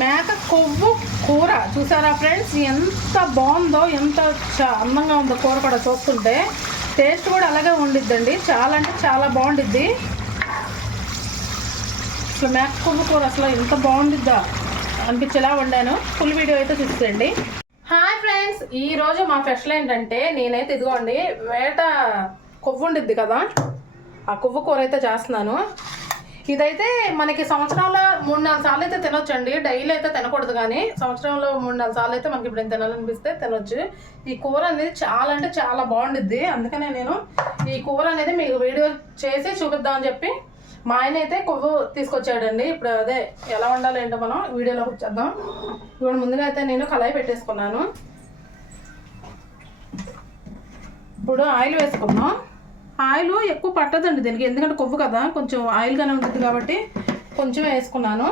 మేక కొవ్వు కూర చూసారా ఫ్రెండ్స్? ఎంత బాగుందో ఎంత అందంగా ఉందో కూర కూడా చూస్తుంటే టేస్ట్ కూడా అలాగే ఉండిద్దండి. చాలా అంటే చాలా బాగుండిద్ది. అసలు మేక కొవ్వు కూర అసలు ఎంత బాగుండిద్దా అనిపించేలా వండాను. ఫుల్ వీడియో అయితే చూసేయండి. హాయ్ ఫ్రెండ్స్ ఈ రోజు మా స్పెషల్ ఏంటంటే నేనైతే ఇదిగోండి వేట కొవ్వు ఉండిద్ది కదా. ఆ కొవ్వు కూర అయితే చేస్తున్నాను. ఇదైతే మనకి సంవత్సరంలో మూడు నాలుగు సార్లు అయితే తినొచ్చండి. డైలీ అయితే తినకూడదు కానీ సంవత్సరంలో మూడు నాలుగు సార్లు అయితే మనకి ఇప్పుడు తినాలనిపిస్తే తినొచ్చు. ఈ కూర అనేది చాలా అంటే చాలా బాగుండిద్ది. అందుకనే నేను ఈ కూర అనేది మీకు వీడియో చేసి చూపిద్దామని చెప్పి మా ఆయన అయితే కొవ్వు తీసుకొచ్చాడండి. ఇప్పుడు అదే ఎలా వండాలి ఏంటో మనం వీడియోలోకి వచ్చేద్దాం. ఇప్పుడు ముందుగా అయితే నేను కళాయి పెట్టేసుకున్నాను. ఇప్పుడు ఆయిల్ వేసుకున్నాం ఆయిల్ ఎక్కువ పట్టదండి దీనికి. ఎందుకంటే కొవ్వు కదా కొంచెం ఆయిల్గానే ఉంటుంది కాబట్టి కొంచెం వేసుకున్నాను.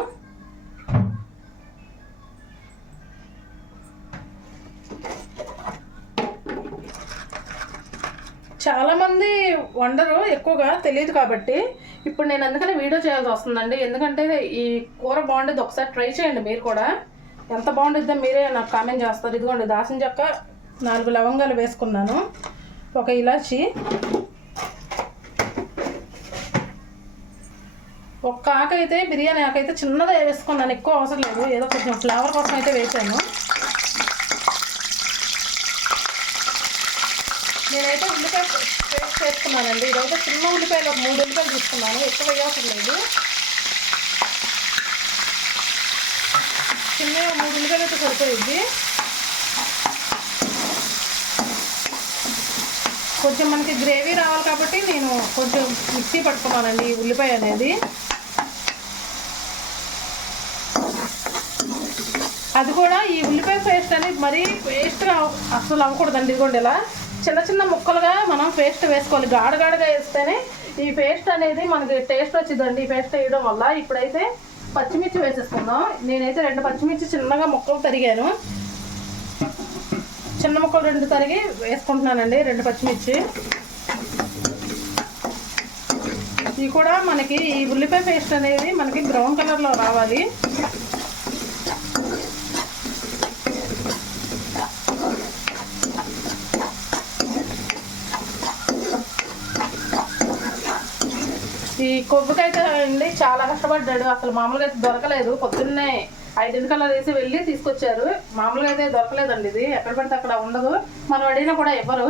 చాలామంది వండరు ఎక్కువగా తెలియదు కాబట్టి. ఇప్పుడు నేను అందుకనే వీడియో చేయాల్సి వస్తుందండి. ఎందుకంటే ఈ కూర బాగుండేది ఒకసారి ట్రై చేయండి మీరు కూడా. ఎంత బాగుండిద్దో మీరే నాకు కామెంట్ చేస్తారు. ఇదిగోండి దాసిన చెక్క నాలుగు లవంగాలు వేసుకున్నాను. ఒక ఇలాచి. ఒక్క ఆకు అయితే బిర్యానీ ఆకైతే అయితే చిన్నదే వేసుకున్నాను ఎక్కువ అవసరం లేదు. ఏదో కొంచెం ఫ్లేవర్ కోసం అయితే వేసాను. నేనైతే ఉల్లిపాయ పేస్ట్ చేసుకున్నానండి. ఇదైతే చిన్న ఉల్లిపాయలు ఒక మూడు ఉల్లిపాయలు తీసుకున్నాను. ఎక్కువ అవసరం లేదు. చిన్న మూడు ఉల్లిపాయలు అయితే సరిపోయింది కొంచెం మనకి గ్రేవీ రావాలి కాబట్టి నేను కొంచెం మిక్సీ పట్టుకున్నానండి ఈ ఉల్లిపాయ అనేది. అది కూడా ఈ ఉల్లిపాయ పేస్ట్ అనేది మరీ పేస్ట్గా అసలు అవ్వకూడదండి. ఇదిగోండి ఇలా చిన్న చిన్న ముక్కలుగా మనం పేస్ట్ వేసుకోవాలి. గాడగాడగా వేస్తేనే ఈ పేస్ట్ అనేది మనకి టేస్ట్ వచ్చిందండి. ఈ పేస్ట్ వేయడం వల్ల ఇప్పుడైతే పచ్చిమిర్చి వేసేసుకుందాం. నేనైతే రెండు పచ్చిమిర్చి చిన్నగా ముక్కలు తరిగాను. చిన్న ముక్కలు రెండు తరిగి వేసుకుంటున్నానండి. రెండు పచ్చిమిర్చి. ఇది కూడా మనకి ఈ ఉల్లిపాయ పేస్ట్ అనేది మనకి బ్రౌన్ కలర్లో రావాలి. కొవ్వుకైతే అండి చాలా కష్టపడ్డాడు. అసలు మామూలుగా అయితే దొరకలేదు. పొద్దున్నే ఐదింటికల్లా వేసి వెళ్ళి తీసుకొచ్చారు. మామూలుగా అయితే దొరకలేదండి ఇది. ఎక్కడ పడితే అక్కడ ఉండదు. మనం అడిగినా కూడా ఇవ్వరు.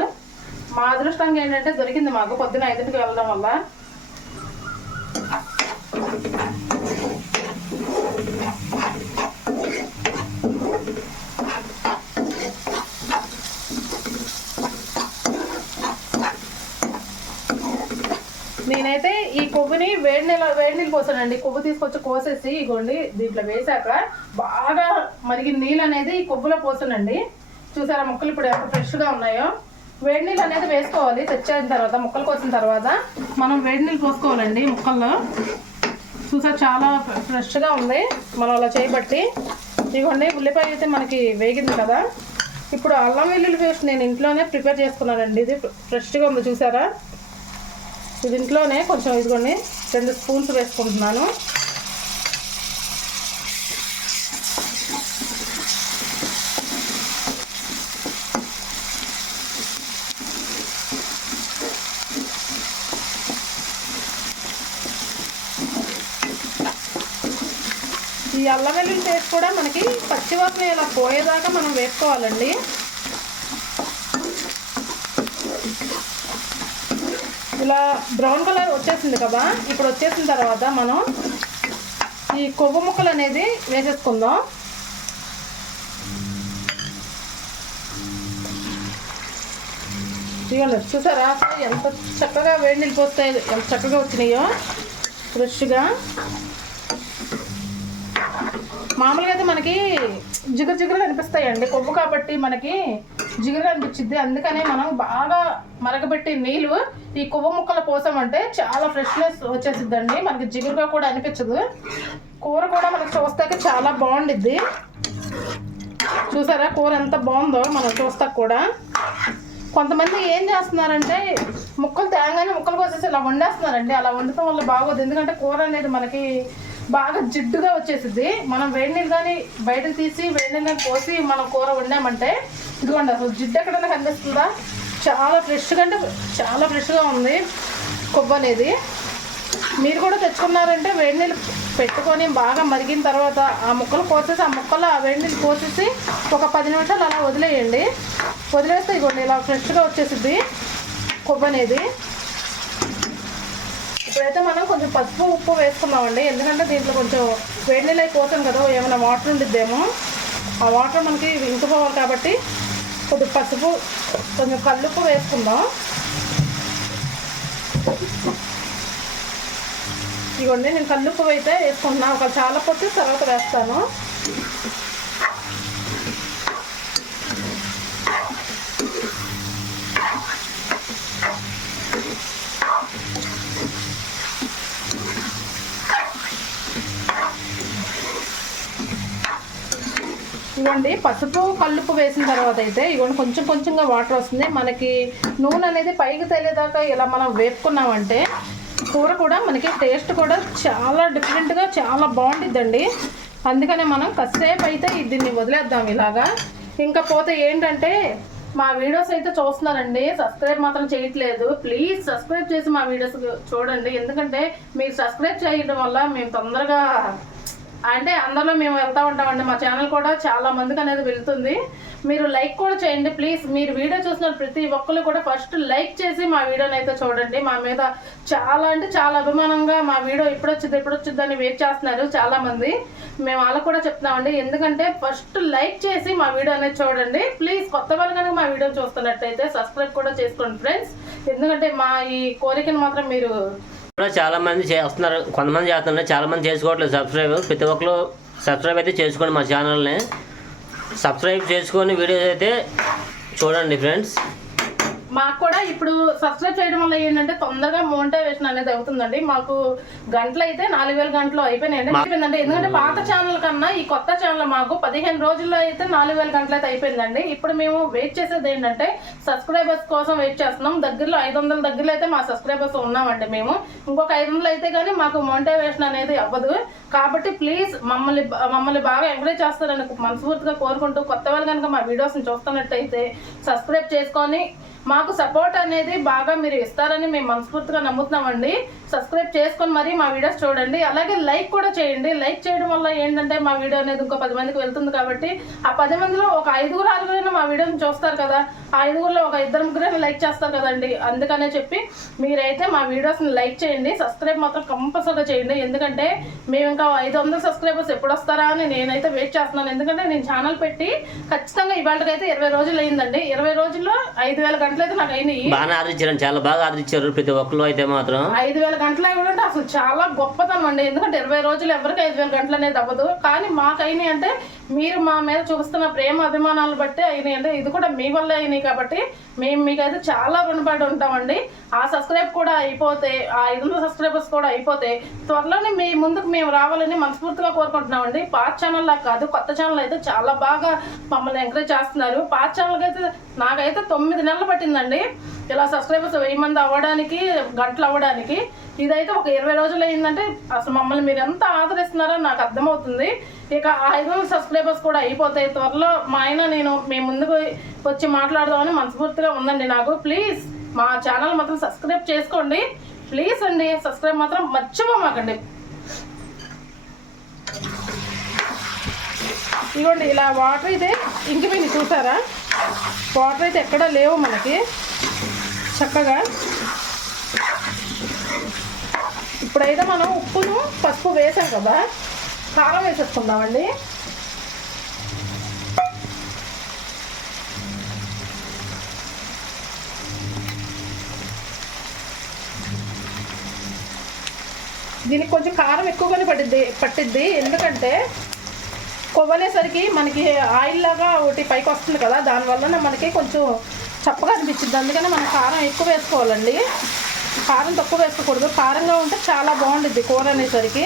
మా అదృష్టంగా ఏంటంటే దొరికింది మాకు పొద్దున్న ఐదింటికి వెళ్ళడం వల్ల నేనైతే ఈ కొవ్వుని వేడి నీళ్ళ వేడి నీళ్ళు పోసానండి. కొవ్వు తీసుకొచ్చి కోసేసి ఇగోండి దీంట్లో వేసాక బాగా మరిగిన నీళ్ళు అనేది ఈ కొవ్వులో పోసానండి. చూసారా ముక్కలు ఇప్పుడు ఎంత ఫ్రెష్గా ఉన్నాయో. వేడి నీళ్ళు అనేది వేసుకోవాలి తెచ్చిన తర్వాత ముక్కలు కోసిన తర్వాత. మనం వేడి నీళ్ళు పోసుకోవాలండి ముక్కల్లో. చూసా చాలా ఫ్రెష్గా ఉంది. మనం అలా చేయబట్టి. ఇదిగోండి ఉల్లిపాయ అయితే మనకి వేగింది కదా. ఇప్పుడు అల్లం వెల్లుల్లి పేస్ట్ నేను ఇంట్లోనే ప్రిపేర్ చేసుకున్నానండి. ఇది ఫ్రెష్గా ఉంది చూసారా? దీంట్లోనే కొంచెం ఇదిగోండి రెండు స్పూన్స్ వేసుకుంటున్నాను. ఈ అల్లం వెల్లుల్లి పేస్ట్ కూడా మనకి పచ్చివాసన ఇలా పోయేదాకా మనం వేసుకోవాలండి. ఇలా బ్రౌన్ కలర్ వచ్చేసింది కదా ఇప్పుడు వచ్చేసిన తర్వాత మనం ఈ కొవ్వు ముక్కలు అనేది వేసేసుకుందాం. ఇదిగోండి చూసారా? ఎంత చక్కగా వేడి నీళ్ళు ఎంత చక్కగా వచ్చినాయో ఫ్రెష్గా. మామూలుగా అయితే మనకి జిగురు జిగురు అనిపిస్తాయండి కొవ్వు కాబట్టి మనకి జిగురు అనిపించింది అందుకనే మనం బాగా మరగబెట్టి నీళ్ళు ఈ కొవ్వు ముక్కలు పోసామంటే చాలా ఫ్రెష్నెస్ వచ్చేసిద్దండి. మనకి జిగురుగా కూడా అనిపించదు. కూర కూడా మనకి చూస్తాక చాలా బాగుండిద్ది. చూసారా కూర ఎంత బాగుందో మనం చూస్తాక కూడా. కొంతమంది ఏం చేస్తున్నారంటే ముక్కలు తేగానే ముక్కలు కోసేసి ఇలా వండేస్తున్నారండి. అలా వండటం వల్ల బాగోదు. ఎందుకంటే కూర అనేది మనకి బాగా జిడ్డుగా వచ్చేసింది మనం వేడి నీళ్ళు కానీ బయటకు తీసి వేడి నీళ్ళు కానీ పోసి మనం కూర వండామంటే ఇదిగోండి అసలు జిడ్డు ఎక్కడైనా కనిపిస్తుందా? చాలా ఫ్రెష్గా అంటే చాలా ఫ్రెష్గా ఉంది కొబ్బరి అనేది. మీరు కూడా తెచ్చుకున్నారంటే వేడి నీళ్ళు పెట్టుకొని బాగా మరిగిన తర్వాత ఆ ముక్కలు కోసేసి ఆ ముక్కలు ఆ వేడి నీళ్ళు కోసేసి ఒక పది నిమిషాలు అలా వదిలేయండి. వదిలేస్తే ఇగోండి ఇలా ఫ్రెష్గా వచ్చేసిద్ది కొవ్వు అనేది. కొంచెం పసుపు ఉప్పు వేసుకున్నామండి. ఎందుకంటే దీంట్లో కొంచెం వేడి నీళ్ళు అయిపోతాం కదా ఏమైనా వాటర్ ఉండిద్దేమో. ఆ వాటర్ మనకి ఇంకిపోవాలి కాబట్టి కొద్ది పసుపు కొంచెం కల్లుప్పు వేసుకుందాం. ఇవ్వండి నేను కల్లుప్పు అయితే వేసుకుంటున్నాను ఒక చాలా పొట్టి తర్వాత వేస్తాను. ఇవ్వండి పసుపు కల్లుపు వేసిన తర్వాత అయితే ఇవ్వండి కొంచెం కొంచెంగా వాటర్ వస్తుంది. మనకి నూనె అనేది పైకి తేలేదాకా ఇలా మనం వేపుకున్నామంటే కూర కూడా మనకి టేస్ట్ కూడా చాలా డిఫరెంట్గా చాలా బాగుంటుందండి అందుకనే మనం కాసేపు అయితే దీన్ని వదిలేద్దాం ఇలాగా. ఇంకా పోతే ఏంటంటే మా వీడియోస్ అయితే చూస్తున్నారండి. సబ్స్క్రైబ్ మాత్రం చేయట్లేదు. ప్లీజ్ సబ్స్క్రైబ్ చేసి మా వీడియోస్ చూడండి. ఎందుకంటే మీరు సబ్స్క్రైబ్ చేయడం వల్ల మేము తొందరగా అంటే అందరిలో మేము వెళ్తూ ఉంటామండి. మా ఛానల్ కూడా చాలా మందికి అనేది వెళ్తుంది. మీరు లైక్ కూడా చేయండి ప్లీజ్ మీరు వీడియో చూసిన ప్రతి ఒక్కరు కూడా ఫస్ట్ లైక్ చేసి మా వీడియోని అయితే చూడండి. మా మీద చాలా అంటే చాలా అభిమానంగా మా వీడియో ఇప్పుడు వచ్చింది ఎప్పుడు వచ్చింది అని వెయిట్ చేస్తున్నారు చాలా మంది. మేము వాళ్ళకు కూడా చెప్తున్నామండి. ఎందుకంటే ఫస్ట్ లైక్ చేసి మా వీడియో అనేది చూడండి. ప్లీజ్ కొత్త వాళ్ళు కనుక మా వీడియో చూస్తున్నట్టయితే సబ్స్క్రైబ్ కూడా చేసుకోండి ఫ్రెండ్స్ ఎందుకంటే మా ఈ కోరికను మాత్రం మీరు కూడా చాలా మంది చేస్తున్నారు. కొంతమంది చేస్తున్నారు. చాలా మంది చేసుకోవట్లేదు. సబ్స్క్రైబ్ ప్రతి ఒక్కరు సబ్స్క్రైబ్ అయితే చేసుకోండి మా ఛానల్ని సబ్స్క్రైబ్ చేసుకొని వీడియోస్ అయితే చూడండి ఫ్రెండ్స్ మాకు కూడా ఇప్పుడు సబ్స్క్రైబ్ చేయడం వల్ల ఏంటంటే తొందరగా మోనిటైజేషన్ అనేది అవుతుందండి. మాకు గంటలు అయితే నాలుగు వేల గంటలు అయిపోయినాయండి. అయిపోయిందండి. ఎందుకంటే పాత ఛానల్ కన్నా ఈ కొత్త ఛానల్ మాకు పదిహేను రోజుల్లో అయితే నాలుగు వేల గంటలు అయితే అయిపోయిందండి. ఇప్పుడు మేము వెయిట్ చేసేది ఏంటంటే సబ్స్క్రైబర్స్ కోసం వెయిట్ చేస్తున్నాం. దగ్గరలో ఐదు వందల దగ్గరలో అయితే మా సబ్స్క్రైబర్స్ ఉన్నామండి మేము. ఇంకొక ఐదు వందలు అయితే కానీ మాకు మోనిటైజేషన్ అనేది అవ్వదు. కాబట్టి ప్లీజ్ మమ్మల్ని మమ్మల్ని బాగా ఎంకరేజ్ చేస్తారని మనస్ఫూర్తిగా కోరుకుంటూ కొత్త వాళ్ళు కనుక మా వీడియోస్ని చూస్తున్నట్టయితే సబ్స్క్రైబ్ చేసుకొని మాకు సపోర్ట్ అనేది బాగా మీరు ఇస్తారని మేము మనస్ఫూర్తిగా నమ్ముతున్నామండి. సబ్స్క్రైబ్ చేసుకొని మరి మా వీడియోస్ చూడండి. అలాగే లైక్ కూడా చేయండి. లైక్ చేయడం వల్ల ఏంటంటే మా వీడియో అనేది ఇంకో పది మందికి వెళ్తుంది కాబట్టి ఆ పది మందిలో ఒక ఐదుగురు ఆరుగురైనా మా వీడియోని చూస్తారు కదా. ఐదుగురులో ఒక ఇద్దరు ముగ్గురైనా లైక్ చేస్తారు కదండి. అందుకనే చెప్పి మీరైతే మా వీడియోస్ని లైక్ చేయండి సబ్స్క్రైబ్ మాత్రం కంపల్సరీగా చేయండి. ఎందుకంటే మేము ఇంకా ఐదు వందల సబ్స్క్రైబర్స్ ఎప్పుడు వస్తారా అని నేనైతే వెయిట్ చేస్తున్నాను. ఎందుకంటే నేను ఛానల్ పెట్టి ఖచ్చితంగా ఇవాళకైతే ఇరవై రోజులు అయిందండి. ఇరవై రోజుల్లో ఐదు వేల గంటలు అయితే నాకు అయినాయి. బాగానే ఆదరించారు చాలా బాగా ఆదరించారు ప్రతి ఒక్కరు అయితే మాత్రం. ఐదు వేల గంటలు కూడా అసలు చాలా గొప్పతనం అండి. ఎందుకంటే ఇరవై రోజులు ఎవరికి ఐదు వేల గంటలు అనేది అవ్వదు. కానీ మాకు అయినాయి అంటే మీరు మా మీద చూపిస్తున్న ప్రేమ అభిమానాలు బట్టి అయినాయి. అంటే ఇది కూడా మీ వల్ల అయినాయి కాబట్టి మేము మీకైతే చాలా రుణపడి ఉంటామండి. ఆ సబ్స్క్రైబ్ కూడా అయిపోతే ఆ ఐదు వందల సబ్స్క్రైబర్స్ కూడా అయిపోతే త్వరలోనే మీ ముందుకు మేము రావాలని మనస్ఫూర్తిగా కోరుకుంటున్నామండి. పాత ఛానల్లా కాదు కొత్త ఛానల్ అయితే చాలా బాగా మమ్మల్ని ఎంకరేజ్ చేస్తున్నారు. పాత ఛానల్కి అయితే నాకైతే తొమ్మిది నెలలు పట్టిందండి. ఇలా సబ్స్క్రైబర్స్ వెయ్యి మంది అవ్వడానికి గంటలు అవ్వడానికి ఇదైతే ఒక ఇరవై రోజులు అయిందంటే అసలు మమ్మల్ని మీరు ఎంత ఆదరిస్తున్నారో నాకు అర్థమవుతుంది. ఇక ఐదు వందల సబ్స్క్రైబర్స్ కూడా అయిపోతాయి త్వరలో మా ఆయన నేను మీ ముందుకు వచ్చి మాట్లాడదామని మనస్ఫూర్తిగా ఉందండి నాకు. ప్లీజ్ మా ఛానల్ మాత్రం సబ్స్క్రైబ్ చేసుకోండి. ప్లీజ్ అండి సబ్స్క్రైబ్ మాత్రం మర్చిపోమాకండి. ఇదిగోండి ఇలా వాటర్ అయితే ఇంకిపోయింది చూసారా? వాటర్ అయితే ఎక్కడా లేవు మనకి. చక్కగా. ఇప్పుడైతే మనం ఉప్పును పసుపు వేసాం కదా కారం వేసేసుకుందామండి. దీనికి కొంచెం కారం ఎక్కువగానే పట్టిద్ది పట్టిద్ది. ఎందుకంటే కొవ్వనేసరికి మనకి ఆయిల్ లాగా ఒకటి పైకి వస్తుంది కదా దానివల్ల మనకి కొంచెం చప్పగా అనిపించింది. అందుకనే మనం కారం ఎక్కువ వేసుకోవాలండి. కారం తక్కువ వేసుకోకూడదు. కారంగా ఉంటే చాలా బాగుంటుంది కూర అనేసరికి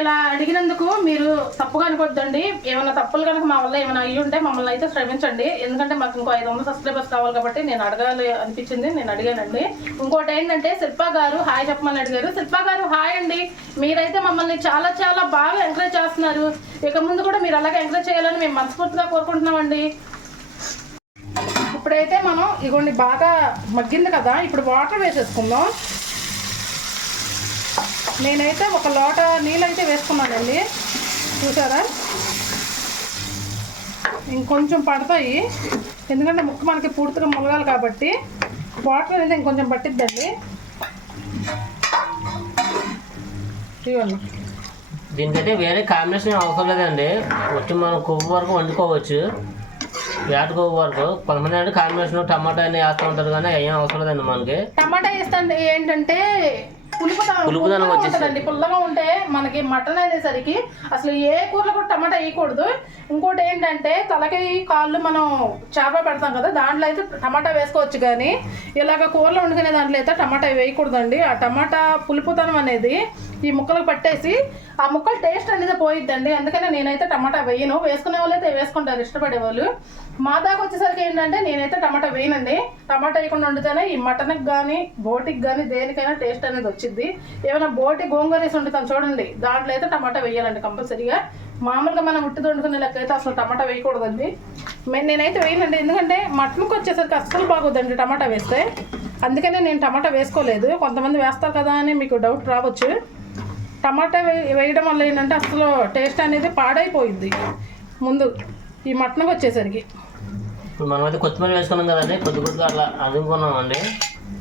ఇలా అడిగినందుకు మీరు తప్పుగా అనుకోవద్దండి ఏమైనా తప్పులు కనుక మా వల్ల ఏమైనా అయ్యి ఉంటే మమ్మల్ని అయితే శ్రమించండి. ఎందుకంటే మాకు ఇంకో ఐదు వందల సబ్స్క్రైబర్స్ కావాలి కాబట్టి నేను అడగాలి అనిపించింది నేను అడిగానండి. ఇంకోటి ఏంటంటే శిల్పా గారు హాయ్ చెప్పమని అడిగారు. శిల్పా గారు హాయ్ అండి. మీరైతే మమ్మల్ని చాలా చాలా బాగా ఎంకరేజ్ చేస్తున్నారు. ఇక ముందు కూడా మీరు అలాగే ఎంకరేజ్ చేయాలని మేము మనస్ఫూర్తిగా కోరుకుంటున్నామండి. ఇప్పుడైతే మనం ఇగోండి బాగా మగ్గింది కదా ఇప్పుడు వాటర్ వేసేసుకుందాం. నేనైతే ఒక లోట నీళ్ళైతే వేసుకున్నానండి. చూసారా? ఇంకొంచెం పడతాయి. ఎందుకంటే ముక్క మనకి పూర్తిగా ములగాలి కాబట్టి వాటర్ అనేది ఇంకొంచెం పట్టిద్దండి. ఇవ్వండి దీనికైతే వేరే కాంబినేషన్ అవసరం లేదండి. వచ్చి మనం కొవ్వు వరకు వండుకోవచ్చు. వేట కొవ్వు వరకు. కొంతమంది అంటే కాంబినేషన్ టమాటా అని వేస్తూ ఉంటారు కానీ ఏం అవసరం లేదండి మనకి. టమాటా వేస్తే ఏంటంటే పులుపుదనం పుల్లగా ఉంటే మనకి మటన్ అనేసరికి అసలు ఏ కూరలో కూడా టమాటా వేయకూడదు. ఇంకోటి ఏంటంటే తలకి కాళ్ళు మనం చేప పెడతాం కదా దాంట్లో అయితే టమాటా వేసుకోవచ్చు కానీ ఇలాగ కూరలో వండుకునే దాంట్లో అయితే టమాటా వేయకూడదండి. ఆ టమాటా పులుపుతనం అనేది ఈ ముక్కలకు పట్టేసి ఆ ముక్కల టేస్ట్ అనేది పోయిద్దండి. అందుకనే నేనైతే టమాటా వేయను. వేసుకునే వాళ్ళు అయితే వేసుకుంటారు ఇష్టపడే వాళ్ళు. మా దాకా వచ్చేసరికి ఏంటంటే నేనైతే టమాటా వేయనండి. టమాటా వేయకుండా వండితేనే ఈ మటన్కి కానీ బోటికి కానీ దేనికైనా టేస్ట్ అనేది వచ్చింది ఏమైనా బోటి గోంగూర వేసి వండుతాం చూడండి. దాంట్లో అయితే టమాటా వేయాలండి కంపల్సరీగా. మామూలుగా మనం ఉట్టి వండుకునే లెక్క అయితే అసలు టమాటా వేయకూడదండి. మే- నేనైతే వేయనండి. ఎందుకంటే మటన్కి వచ్చేసరికి అస్సలు బాగోదండి టమాటా వేస్తే. అందుకనే నేను టమాటా వేసుకోలేదు. కొంతమంది వేస్తారు కదా అని మీకు డౌట్ రావచ్చు. టమాటా వే- వేయడం వల్ల ఏంటంటే అసలు టేస్ట్ అనేది పాడైపోయింది. ముందు ఈ మటన్కి వచ్చేసరికి. ఇప్పుడు మనం అయితే కొత్తిమీర వేసుకున్నాం కదండి. కొద్ది కొద్దిగా అలా అందుకున్నామండి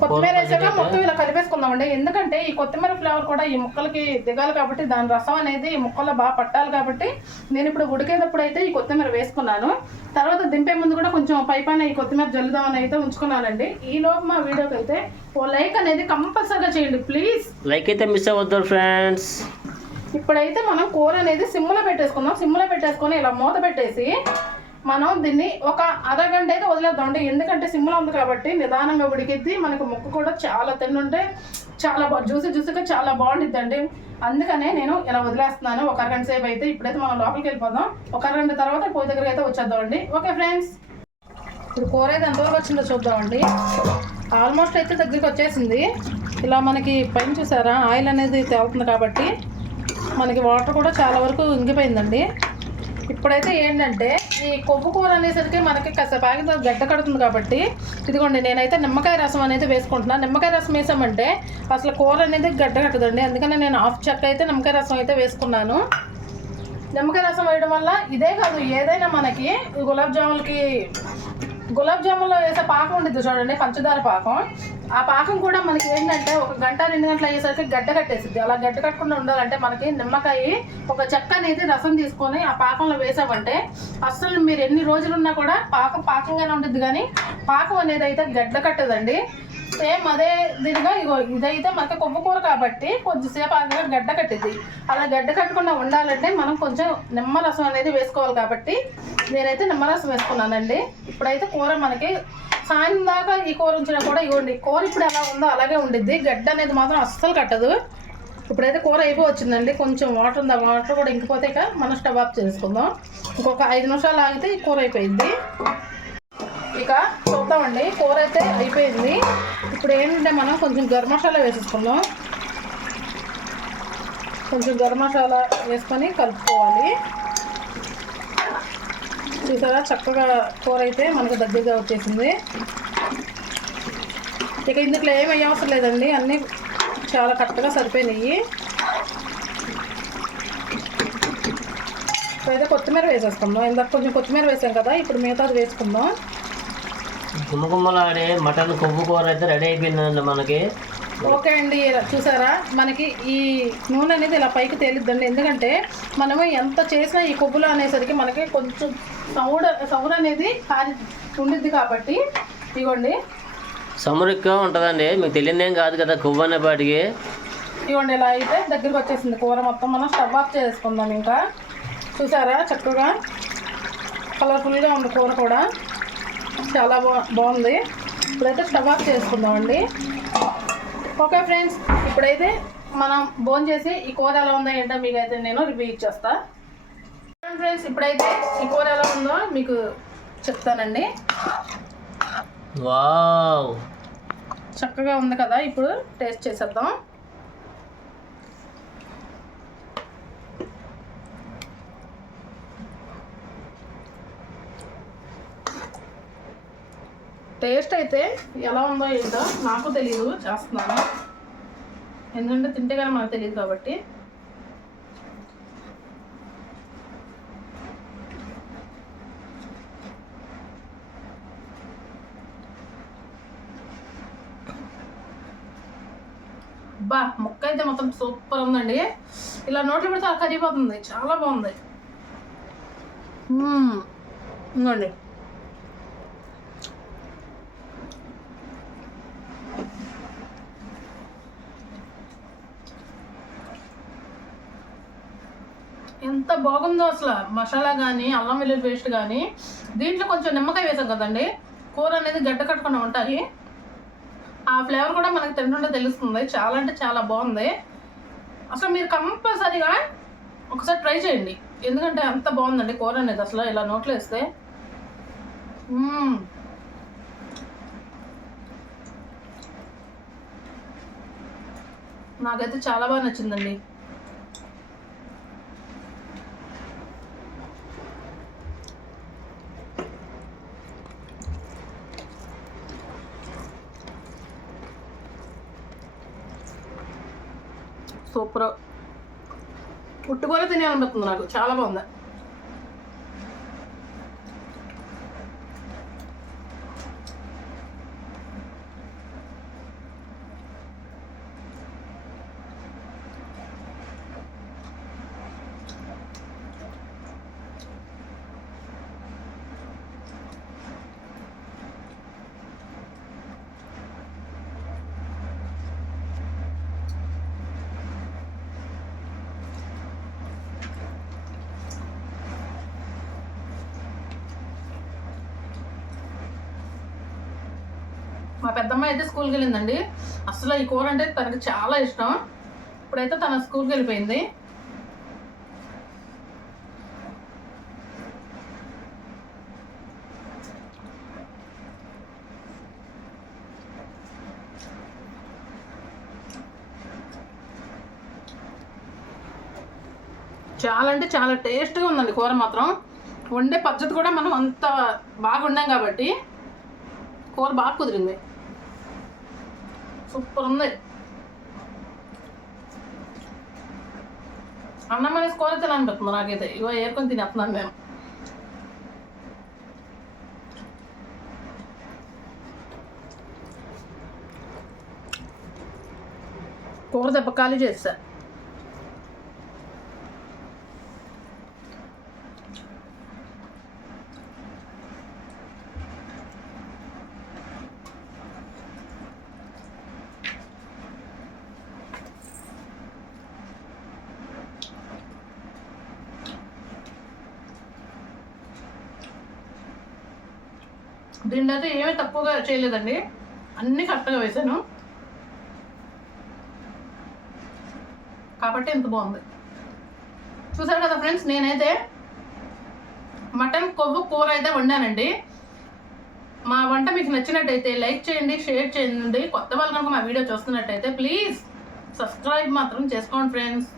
కొత్తిమీర వేసాక మొత్తం ఇలా కలిపేసుకుందామండి. ఎందుకంటే ఈ కొత్తిమీర ఫ్లేవర్ కూడా ఈ ముక్కలకి దిగాలి కాబట్టి దాని రసం అనేది ఈ ముక్కల్లో బాగా పట్టాలి కాబట్టి నేను ఇప్పుడు ఉడికేటప్పుడు అయితే ఈ కొత్తిమీర వేసుకున్నాను. తర్వాత దింపే ముందు కూడా కొంచెం పై పైన ఈ కొత్తిమీర జల్లుదామని అయితే ఉంచుకున్నానండి. ఈ లోపు మా వీడియోకి అయితే ఓ లైక్ అనేది కంపల్సరీగా చేయండి ప్లీజ్. లైక్ అయితే మిస్ అవ్వద్దు ఫ్రెండ్స్. ఇప్పుడైతే మనం కూర అనేది సిమ్లో పెట్టేసుకుందాం. సిమ్లో పెట్టేసుకొని ఇలా మూత పెట్టేసి మనం దీన్ని ఒక అరగంట అయితే వదిలేద్దామండి. ఎందుకంటే సిమ్లో ఉంది కాబట్టి నిదానంగా ఉడికిద్ది. మనకు ముక్క కూడా చాలా తిన్నుంటే చాలా బాగా జ్యూసీ జ్యూసీగా చాలా బాగుండిద్దండి. అందుకనే నేను ఇలా వదిలేస్తున్నాను. ఒక అరగంట సేపు అయితే ఇప్పుడైతే మనం లోపలికి వెళ్ళిపోదాం. ఒక అరగంట తర్వాత పోయి దగ్గరికి అయితే వచ్చేద్దామండి. Okay friends? ఇప్పుడు కూర అయితే ఎంతవరకు వచ్చిందో చూద్దామండి. ఆల్మోస్ట్ అయితే దగ్గరికి వచ్చేసింది. ఇలా మనకి పైన చూసారా? ఆయిల్ అనేది తేలుతుంది కాబట్టి మనకి వాటర్ కూడా చాలా వరకు ఇంగిపోయిందండి ఇప్పుడైతే ఏంటంటే ఈ కొవ్వు కూర అనేసరికి మనకి కాసేపు గడ్డ కడుతుంది కాబట్టి ఇదిగోండి నేనైతే నిమ్మకాయ రసం అనేది వేసుకుంటున్నాను నిమ్మకాయ రసం వేసామంటే అసలు కూర అనేది గడ్డ కట్టదండి. అందుకని నేను హాఫ్ చెక్క అయితే నిమ్మకాయ రసం అయితే వేసుకున్నాను. నిమ్మకాయ రసం వేయడం వల్ల ఇదే కాదు ఏదైనా మనకి గులాబ్ జాములకి గులాబ్ జామున్లో వేసే పాకం ఉంటుంది చూడండి పంచదార పాకం. ఆ పాకం కూడా మనకి ఏంటంటే ఒక గంట రెండు గంటలు అయ్యేసరికి గడ్డ కట్టేసిద్ది. అలా గడ్డ కట్టకుండా ఉండాలంటే మనకి నిమ్మకాయ ఒక చెక్క అనేది రసం తీసుకొని ఆ పాకంలో వేసామంటే అస్సలు మీరు ఎన్ని రోజులున్నా కూడా పాకం పాకంగానే ఉంటుంది కానీ పాకం అనేది అయితే గడ్డ కట్టదండి. సేమ్ అదే దీనిగా ఇగో ఇదైతే మనకి కొవ్వు కూర కాబట్టి కొద్దిసేపు ఆగిన గడ్డ కట్టింది అలా గడ్డ కట్టకుండా ఉండాలంటే మనం కొంచెం నిమ్మరసం అనేది వేసుకోవాలి కాబట్టి నేనైతే నిమ్మరసం వేసుకున్నానండి. ఇప్పుడైతే కూర మనకి సాయంత్రం దాకా ఈ కూర ఉంచినా కూడా ఇవ్వండి కూర ఇప్పుడు ఎలా ఉందో అలాగే ఉండిద్ది. గడ్డ అనేది మాత్రం అస్సలు కట్టదు. ఇప్పుడైతే కూర అయిపోవచ్చిందండి. కొంచెం వాటర్ ఉంది? వాటర్ కూడా ఇంకిపోతే ఇక మనం స్టవ్ ఆఫ్ చేసుకుందాం. ఇంకొక ఐదు నిమిషాలు ఆగితే ఈ కూర అయిపోయింది ఇక చూద్దామండి. కూర అయితే అయిపోయింది. ఇప్పుడు ఏంటంటే మనం కొంచెం గరం మసాలా వేసేసుకుందాం. కొంచెం గరం మసాలా వేసుకొని కలుపుకోవాలి. చూసారా? చక్కగా కూర అయితే మనకు దగ్గరగా వచ్చేసింది. ఇక ఇందులో ఏం అవసరం లేదండి. అన్నీ చాలా కరెక్ట్గా సరిపోయినాయి. అయితే కొత్తిమీర వేసేసుకుందాం. ఇందాక కొంచెం కొత్తిమీర వేసాం కదా ఇప్పుడు మిగతాది వేసుకుందాం. గుమ్మగుమ్మలాడే మటన్ కొవ్వు కూర అయితే రెడీ అయిపోయిందండి మనకి. ఓకే అండి చూసారా? మనకి ఈ నూనె అనేది ఇలా పైకి తేలిద్దండి. ఎందుకంటే మనము ఎంత చేసినా ఈ కొవ్వులో అనేసరికి మనకి కొంచెం సౌడ సౌర అనేది కారి ఉండిద్ది కాబట్టి ఇగోండి. సమురిక్గా ఉంటుందండి. మీకు తెలియదేం కాదు కదా కొవ్వు అనే పాటికి. ఇవ్వండి ఇలా అయితే దగ్గరికి వచ్చేసింది కూర మొత్తం. మనం స్టవ్ ఆఫ్ చేసుకుందాం ఇంకా. చూసారా? చక్కగా కలర్ఫుల్గా ఉంది కూర కూడా. చాలా బా బాగుంది. ఇప్పుడైతే స్టవ్ ఆఫ్ చేసుకుందామండి. ఓకే ఫ్రెండ్స్ ఇప్పుడైతే మనం భోజనం చేసి ఈ కూర ఎలా ఉందో ఏంటో మీకు అయితే నేను రివ్యూ ఇచ్చేస్తా. ఫ్రెండ్స్ ఇప్పుడైతే ఈ కూర ఎలా ఉందో మీకు చెప్తానండి. చక్కగా ఉంది కదా ఇప్పుడు టేస్ట్ చేసేద్దాం. టేస్ట్ అయితే ఎలా ఉందో ఏంటో నాకు తెలియదు చేస్తున్నాను. ఎందుకంటే తింటే కానీ మాకు తెలియదు కాబట్టి. బా మొక్క అయితే మొత్తం సూపర్ ఉందండి. ఇలా నోట్లో పెడితే కరిగిపోతుంది చాలా బాగుంది. మ్మ్. ఇంకోండి ఎంత బాగుందో అసలు మసాలా కానీ అల్లం వెల్లుల్లి పేస్ట్ కానీ దీంట్లో కొంచెం నిమ్మకాయ వేసాం కదండి. కూర అనేది గడ్డ కట్టకుండా ఉంటాయి. ఆ ఫ్లేవర్ కూడా మనకు తింటుంటే తెలుస్తుంది. చాలా అంటే చాలా బాగుంది. అసలు మీరు కంపల్సరీగా ఒకసారి ట్రై చేయండి. ఎందుకంటే అంత బాగుందండి కూర అనేది అసలు ఇలా నోట్లో వేస్తే. నాకైతే చాలా బాగా నచ్చిందండి. సూపర్. పుట్టుకూర తినేయాలనిపిస్తుంది నాకు. చాలా బాగుంది. మా పెద్దమ్మాయి అయితే స్కూల్కి వెళ్ళిందండి. అసలు ఈ కూర అంటే తనకి చాలా ఇష్టం. ఇప్పుడైతే తన స్కూల్కి వెళ్ళిపోయింది. చాలా అంటే చాలా టేస్ట్గా ఉందండి కూర మాత్రం. వండే పద్ధతి కూడా మనం అంత బాగా వండాం కాబట్టి కూర బాగా కుదిరింది. సూపర్ ఉంది. అన్నం అనేసి కూర తినాలనిపిస్తుంది నాకైతే. ఇవో ఏరుకొని తినేస్తున్నాను నేను. కూర దెబ్బ ఖాళీ చేస్తాను దీన్ని అయితే ఏమీ తక్కువగా చేయలేదండి. అన్నీ కరెక్ట్గా వేసాను. కాబట్టి ఇంత బాగుంది. చూసారు కదా ఫ్రెండ్స్ నేనైతే మటన్ కొవ్వు కూర అయితే వండానండి. మా వంట మీకు నచ్చినట్టయితే లైక్ చేయండి షేర్ చేయండి. కొత్త వాళ్ళు కనుక మా వీడియో చూస్తున్నట్టయితే ప్లీజ్ సబ్స్క్రైబ్ మాత్రం చేసుకోండి ఫ్రెండ్స్.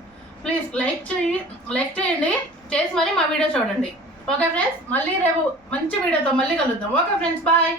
ప్లీజ్ లైక్ చేయి లైక్ చేయండి. చేసి మరీ మా వీడియో చూడండి. ఓకే ఫ్రెండ్స్ మళ్ళీ రేపు మంచి వీడియోతో మళ్ళీ కలుద్దాం. Okay friends bye